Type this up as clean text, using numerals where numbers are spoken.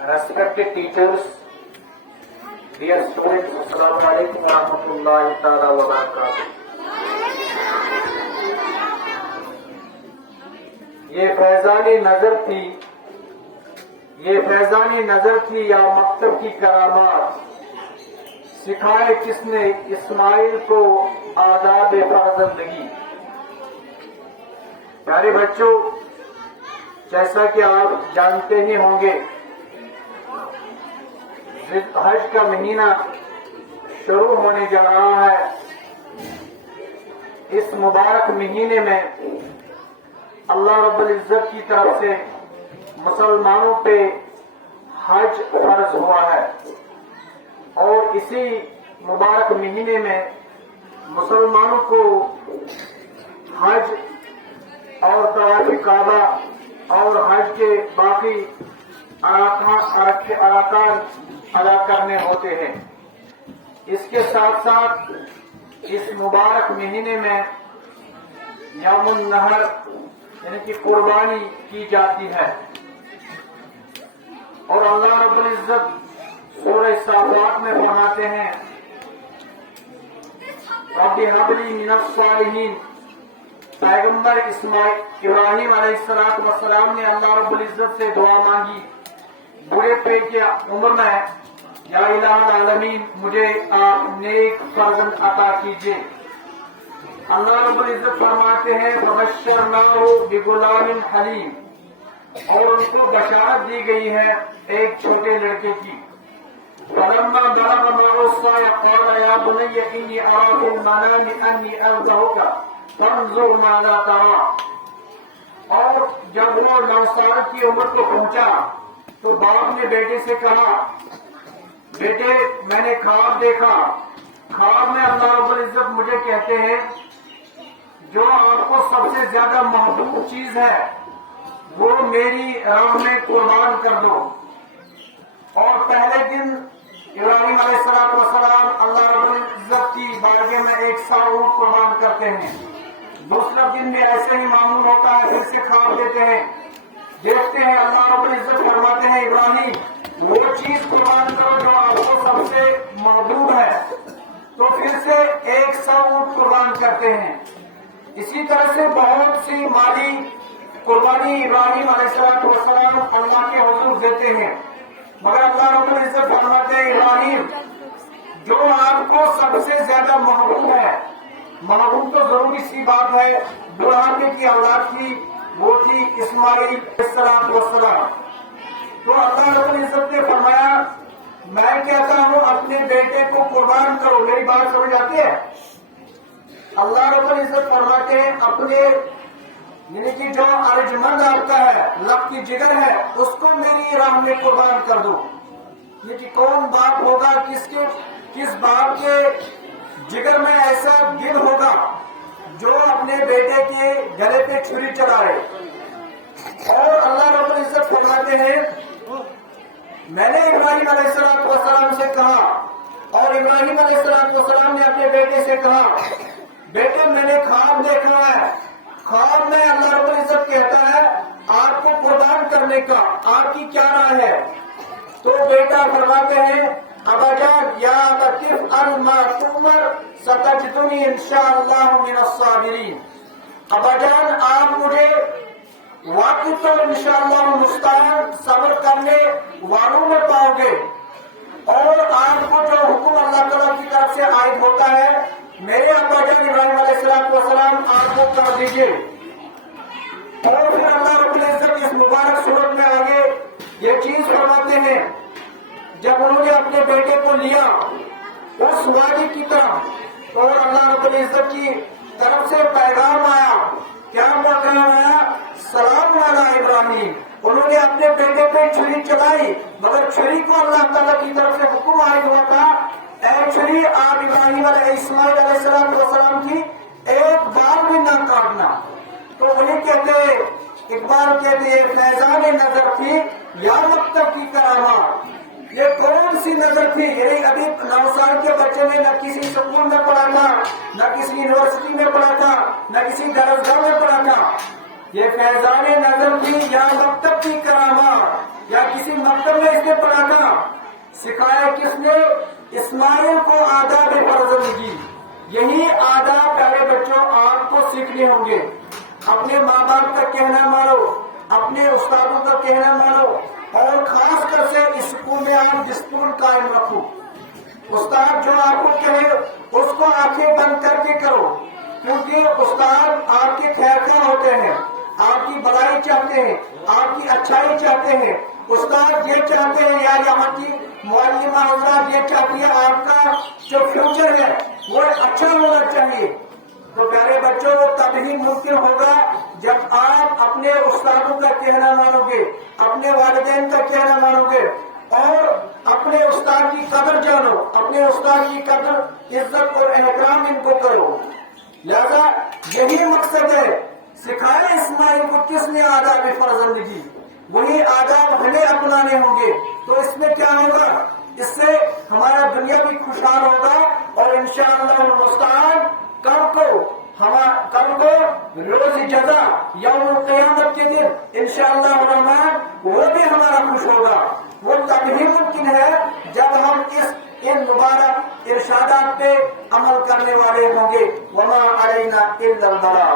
Respected teachers, dear students, Assalamu alaikum wa rahmatullahi ta'ala wa barakatuh. یہ فیضانی نظر تھی یا مکتب کی کرامات، سکھائے کس نے اسماعیل کو آداب فرزندگی۔ پیارے بچوں، جیسا کہ آپ جانتے ہی ہوں گے، حج کا مہینہ شروع ہونے جا رہا ہے۔ اس مبارک مہینے میں اللہ رب العزت کی طرف سے مسلمانوں پہ حج فرض ہوا ہے، اور اسی مبارک مہینے میں مسلمانوں کو حج اور طواف کعبہ اور حج کے باقی ارکان ادا کرنے ہوتے ہیں۔ اس کے ساتھ ساتھ اس مبارک مہینے میں یوم النحر یعنی کہ قربانی کی جاتی ہے، اور اللہ رب العزت سورہ صافات میں فرماتے ہیں رب ہب لی من الصالحین۔ پیغمبر ابراہیم علیہ السلام نے اللہ رب العزت سے دعا مانگی بڑھے پے کی عمر میں، یا الہ العالمین مجھے آپ نیک فرزند عطا کیجیے۔ اللہ رب العزت فرماتے ہیں فبشرناہ بغلام حلیم، اور ان کو بشارت دی گئی ہے ایک چھوٹے لڑکے کی۔ فلما بلغ معه السعي قال يا بني إني أرى في المنام أني أذبحك فانظر ماذا ترى۔ اور جب وہ 9 سال کی عمر کو پہنچا تو باپ نے بیٹے سے کہا، بیٹے میں نے خواب دیکھا، خواب میں اللہ رب العزت مجھے کہتے ہیں جو آپ کو سب سے زیادہ محبوب چیز ہے وہ میری راہ میں قربان کر دو۔ اور پہلے دن ابراہیم علیہ السلام اللہ رب العزت کی بارگاہ میں 1 سال اونٹ قربان کرتے ہیں۔ دوسرے دن بھی ایسے ہی معمول ہوتا ہے، پھر سے خواب دیتے ہیں، دیکھتے ہیں اللہ رب العزت فرماتے ہیں ابراہیم وہ چیز قربان کرو جو آپ کو سب سے محبوب ہے، تو پھر سے 100 اونٹ قربان کرتے ہیں۔ اسی طرح سے بہت سی مالی قربانی ابراہیم علیہ السلام اللہ کے حضور دیتے ہیں، مگر اللہ رب العزت فرماتے ہیں ابراہیم جو آپ کو سب سے زیادہ محبوب ہے، محبوب تو ضروری سی بات ہے، ابراہیم کی اولاد کی وہ تھی اسماعیل علیہ السلام۔ تو اللہ رب العزت نے فرمایا میں کہتا ہوں اپنے بیٹے کو قربان کرو۔ میری بات سمجھ آتی ہے؟ اللہ رب العزت فرماتے ہیں اپنے یعنی کہ جو ارجمند آپ کا ہے، لب کی جگر ہے، اس کو میری راہ میں قربان کر دو۔ یہ کہ کون باپ ہوگا کس باپ کے جگر میں ایسا دل ہوگا جو اپنے بیٹے کے گلے پہ چھری چلائے۔ اور اللہ رب العزت فرماتے ہیں میں نے ابراہیم علیہ السلام سے کہا، اور ابراہیم علیہ السلام نے اپنے بیٹے سے کہا بیٹے میں نے خواب دیکھا ہے، خواب میں اللہ رب العزت کہتا ہے آپ کو قربان کرنے کا، آپ کی کیا رائے ہے؟ تو بیٹا فرماتے ہیں ابا جان یا ابت افعل ما تؤمر ستجدنی انشاءاللہ من الصابرین۔ ابا جان آپ مجھے واقعی تو انشاءاللہ مستعد صبر کرنے والوں میں پاؤ گے، اور آپ کو جو حکم اللہ تعالیٰ کی طرف سے عائد ہوتا ہے میرے ابا جان ابراہیم علیہ السلام آپ کو کر دیجیے۔ اور پھر اللہ رب العزت اس مبارک صورت میں آگے یہ چیز فرماتے ہیں جب انہوں نے اپنے بیٹے کو لیا اس وادی کی طرف، اور اللہ رب العزت کی طرف سے پیغام آیا، کیا پیغام آیا؟ سلام علی ابراہیم۔ انہوں نے اپنے بیٹے پہ چھری چلائی، مگر چھری کو اللہ تعالیٰ کی طرف سے حکم عائد ہوا تھا اے چھری آپ ابراہیم علیہ اسماعیل علیہ السلام کی ایک بار بھی نہ کاٹنا۔ تو انہیں کہتے اقبال کہتے یہ فیضان نظر تھی یا مکتب کی کرامات۔ یہ کون سی نظر تھی؟ یعنی ابھی 9 سال کے بچے نے نہ کسی اسکول میں پڑھا تھا، نہ کسی یونیورسٹی میں پڑھا تھا، نہ کسی درسگاہ میں پڑھا تھا۔ یہ فیضان نظر تھی یا مکتب کی کرامات، یا کسی مکتب میں اس نے پڑھا تھا، سکھایا کس نے؟ اسماعیل کو آداب فرزندگی۔ یہی آداب پیارے بچوں آپ کو سیکھنے ہوں گے۔ اپنے ماں باپ کا کہنا مانو، اپنے استادوں کا کہنا مانو، اور خاص کر سے اسکول میں آپ ڈسپلن قائم رکھو۔ استاد جو آپ کو کہے اس کو آنکھیں بند کر کے کرو، کیونکہ استاد آپ کے خیر خواہ ہوتے ہیں، آپ کی بھلائی چاہتے ہیں، آپ کی اچھائی چاہتے ہیں۔ استاد یہ چاہتے ہیں یا یہاں کی معلمہ حضرات یہ چاہتی ہے آپ کا جو فیوچر ہے وہ اچھا ہونا چاہیے۔ تو پیارے بچوں تبھی ممکن ہوگا جب آپ اپنے استادوں کا کہنا مانو گے، اپنے والدین کا کہنا مانو گے، اور اپنے استاد کی قدر جانو، اپنے استاد کی قدر عزت اور احترام ان کو کرو۔ لہذا یہی مقصد ہے، سکھایا اسماعیل کو کس نے آداب فرزندگی، وہی آداب ہمیں اپنانے ہوں گے۔ تو اس میں کیا ہوگا؟ اس سے ہمارا دنیا بھی خوشحال ہوگا، اور انشاءاللہ المستعان کل کو روز جزا یوم القیامت کے دن انشاءاللہ الرحمن وہ بھی ہمارا خوش ہوگا۔ وہ تبھی ممکن ہے جب ہم ان مبارک ارشادات پہ عمل کرنے والے ہوں گے۔ وما علینا الا البلاغ۔